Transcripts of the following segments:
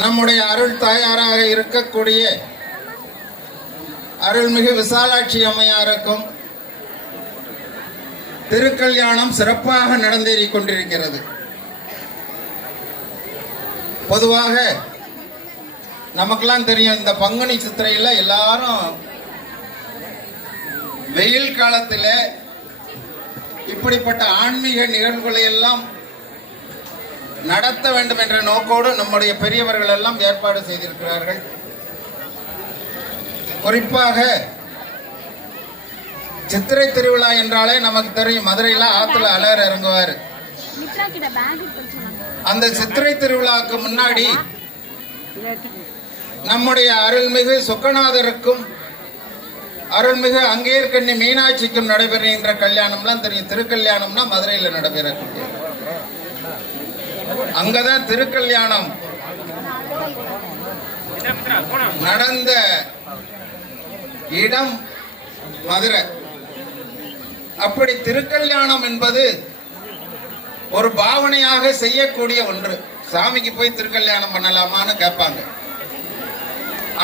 நம்முடைய அருள் தாயாராக இருக்கக்கூடிய அருள்மிகு விசாலாட்சி அம்மையாருக்கும் திருக்கல்யாணம் சிறப்பாக நடந்தேறிக் கொண்டிருக்கிறது. பொதுவாக நமக்கெல்லாம் தெரியும், இந்த பங்குனி சித்திரையில எல்லாரும் வெயில் காலத்தில் இப்படிப்பட்ட ஆன்மீக நிகழ்வுகளை எல்லாம் நடத்த வேண்டும் என்ற நோக்கோடு நம்முடைய பெரியவர்கள் எல்லாம் ஏற்பாடு செய்திருக்கிறார்கள். குறிப்பாக சித்திரை திருவிழா என்றாலே நமக்கு தெரியும், மதுரையில ஆத்துல அலர் இறங்குவார். அந்த சித்திரை திருவிழாவுக்கு முன்னாடி நம்முடைய அருள்மிகு சொக்கநாதருக்கும் அருள்மிகு அங்கேற்கண்ணி மீனாட்சிக்கும் நடைபெறுகின்ற கல்யாணம்லாம் தெரியும். திருக்கல்யாணம்னா மதுரையில் நடைபெறக்கூடிய, அங்கதான் திருக்கல்யாணம் நடந்த இடம் மதுரை. அப்படி திருக்கல்யாணம் என்பது ஒரு பாவனையாக செய்யக்கூடிய ஒன்று. சாமிக்கு போய் திருக்கல்யாணம் பண்ணலாமான்னு கேட்பாங்க.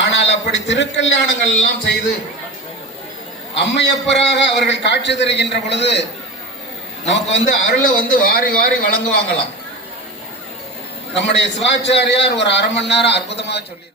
ஆனால் அப்படி திருக்கல்யாணங்கள் எல்லாம் செய்து அம்மையப்பராக அவர்கள் காட்சி தருகின்ற பொழுது நமக்கு அருளை வாரி வாரி வழங்குவாங்களாம். நம்முடைய சிவாச்சாரியார் ஒரு அரை மணி நேரம் அற்புதமாக சொல்லி